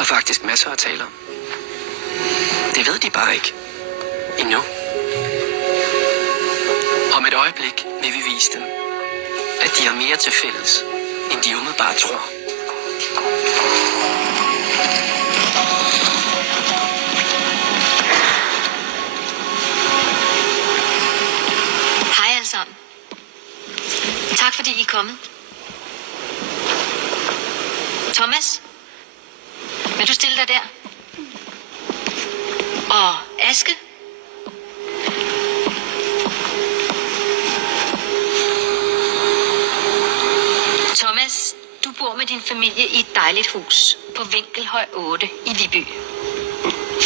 har faktisk masser at tale om. Det ved de bare ikke. Endnu. Om et øjeblik vil vi vise dem, at de har mere til fælles, end de umiddelbart tror. Hej alle sammen. Tak fordi I er kommet. Thomas, vil du stille dig der? Og Aske? Thomas, du bor med din familie i et dejligt hus på Vinkelhøj 8 i Viby.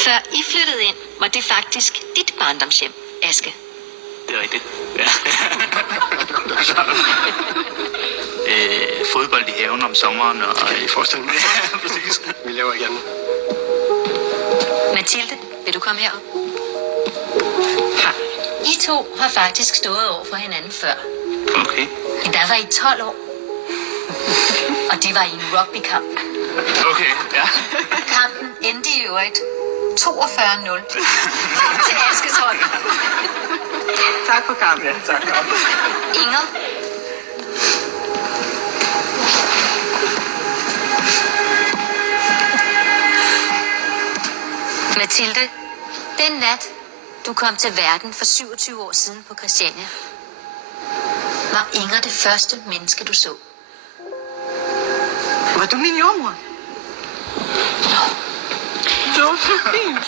Før I flyttede ind, var det faktisk dit barndomshjem, Aske. Det er rigtigt. Ja. Fodbold i haven om sommeren og... Kan I forestille mig? Ja, præcis. Vi laver igen. Mathilde, vil du komme herop? I to har faktisk stået over for hinanden før. Okay. Men der var I 12 år. Og det var i en rugbykamp. Okay, ja. Kampen endte i øvrigt 42-0 til Askes hold. Tak for kampen. Ja, tak. Inger? Mathilde, den nat, du kom til verden for 27 år siden på Christiania, var Inger det første menneske, du så. Var du min jordmor? Det var så fint.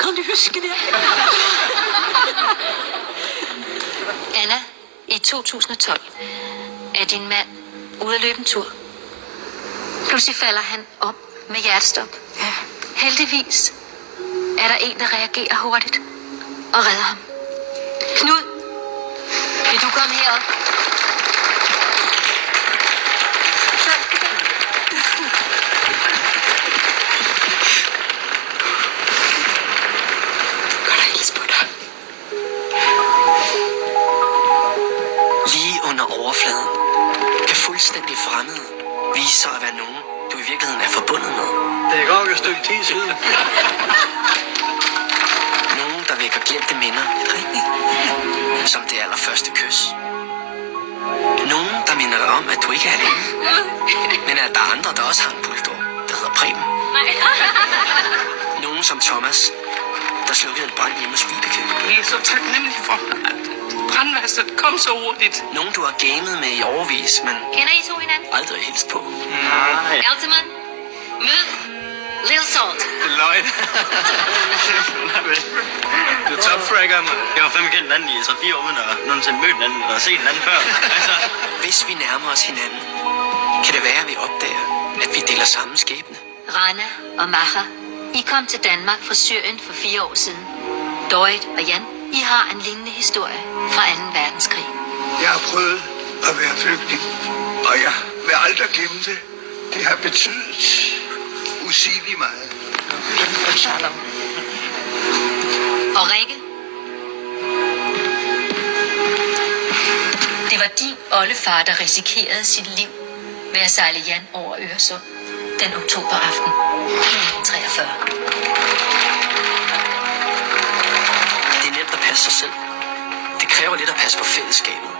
Kan du huske det? Anna, i 2012 er din mand ude at løbe en tur. Pludselig falder han om med hjertestop. Ja. Heldigvis er der en, der reagerer hurtigt og redder ham. Knud, vil du komme herop? Godt at hilse på dig. Lige under overfladen kan fuldstændig fremmede vise sig at være nogen, du i virkeligheden er forbundet med. Det er godt et stykke tid siden. Nogen, der vækker glemte minder, som det allerførste kys. Nogen, der minder dig om, at du ikke er alene, men at der er andre, der også har en bulldog, der hedder Preben. Nogen som Thomas, der slukkede en brand hjemme hos Vibeke. Vi er så taknemmelige for, at brandvæsenet kom så hurtigt. Nogen, du har gamet med i overvis, men Kender I to hinanden? aldrig hilst på. Nej. Altemann, mød Lil Salt. Det er løgn. Du er topfracker, mand. Jeg har fandme kendt hinanden i 3-4 år, uden at nogensinde mødt hinanden eller set hinanden før. Altså. Hvis vi nærmer os hinanden, kan det være, at vi opdager, at vi deler samme skæbne. Rana og Maha, I kom til Danmark fra Syrien for 4 år siden. Dorit og Jan, I har en lignende historie fra 2. verdenskrig. Jeg har prøvet at være flygtning, og jeg vil aldrig glemme det. Det har betydet usigeligt meget. Og Rikke, det var din oldefar, der risikerede sit liv ved at sejle Jan over Øresund den oktoberaften i 1943. Det er nemt at passe sig selv. Det kræver lidt at passe på fællesskabet.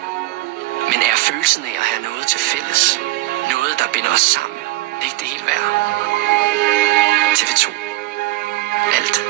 Men er følelsen af at have noget til fælles, noget, der binder os sammen, ikke det hele værd? TV2. Alt